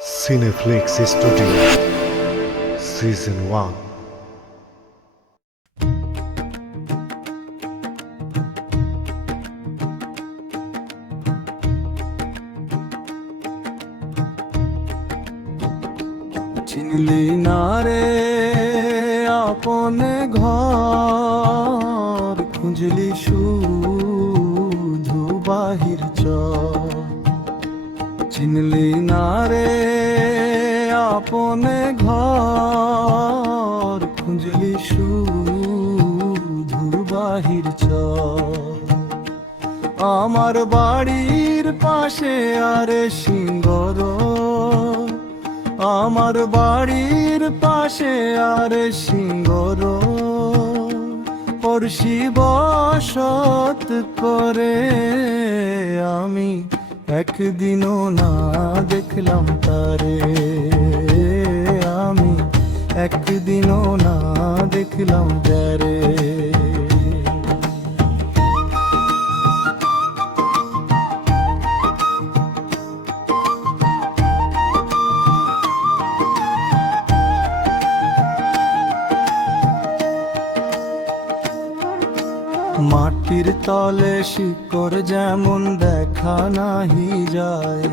Cineflix Studio Season 1. চিনলি না রে আপনে ঘর, খুঁজলি শুধু বাহির চর। চিনলি না রে আপনে ঘর, খুঁজলি শুধু বাহির চর। আমার বাড়ির পাশে আরে সিংহর, আমার বাড়ির পাশে আরে সিংহর, পড়শি বসত করে আমি একদিনও না দেখলাম তারে, আমি একদিনও না দেখলাম তারে। মাটির তলে শিকড় যেমন দেখা নাহি যায়,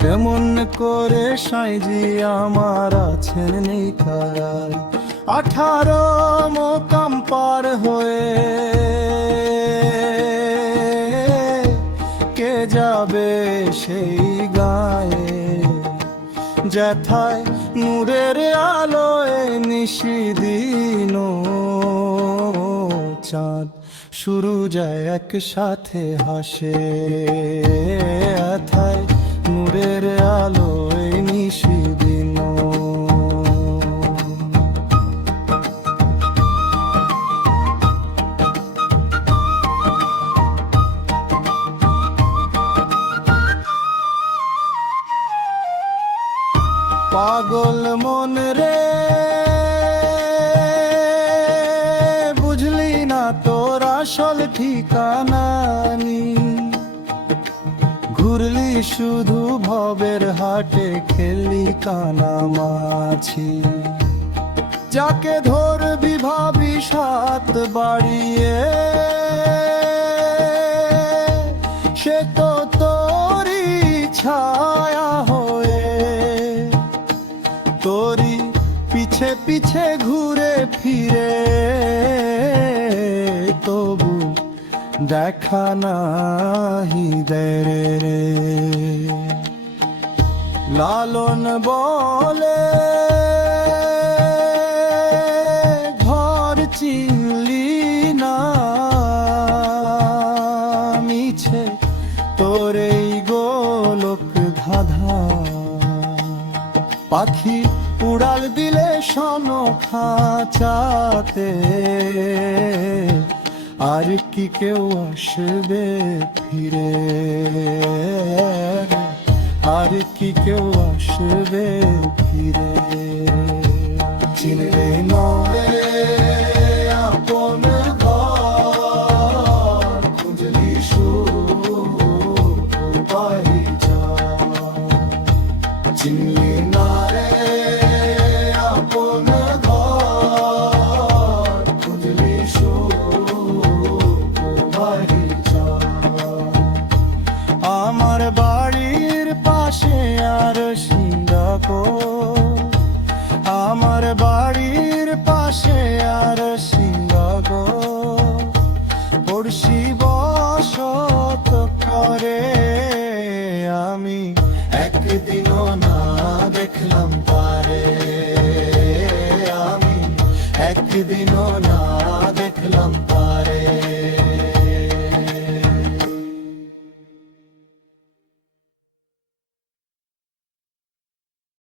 তেমন করে সাইজি আমার আছেন নেই খারায়। 18 মোকাম পার হয়ে কে যাবে সেই গায়ে, যেথায় নূরের আলোয় নিশিদিন চাঁদ শুরু যায় একসাথে হাসে, এথায় নূরের আলোয় নিশিদিন। পাগল মন রে বুঝলি না তোর আসল ঠিকানা নি, ঘুরলি শুধু ভবের হাটে, খেললি কানামাছি। যাকে ধরবি ভাবি সাত বাড়িয়ে, সে তো তোরই ছায়া হয়ে, তোরই পিছে পিছে ঘুরে ফিরে, তবু দেখা নাহি দেয় রে। লালন বলে ঘর চিনলি না, মিছে তোর এই গোলক ধাঁধা। পাখি উড়াল দিলে শোন খাঁচাতে, আর কি কেউ আসবে ফিরে, আর কি কেউ আসবে ফিরে। চিনলে নবে আপন ঘর, খুঁজলি শুধু বাহির চর। চিনলি না রে আপন ঘর, খুঁজলি শুধু বাহির চর। আমার বাড়ির পাশে আর সিঙ্গাপুর, আমার বাড়ির পাশে আর সিঙ্গাপুর, পড়শি বসত করে আমি একদিনও না দেখলাম তারে, আমি একদিনও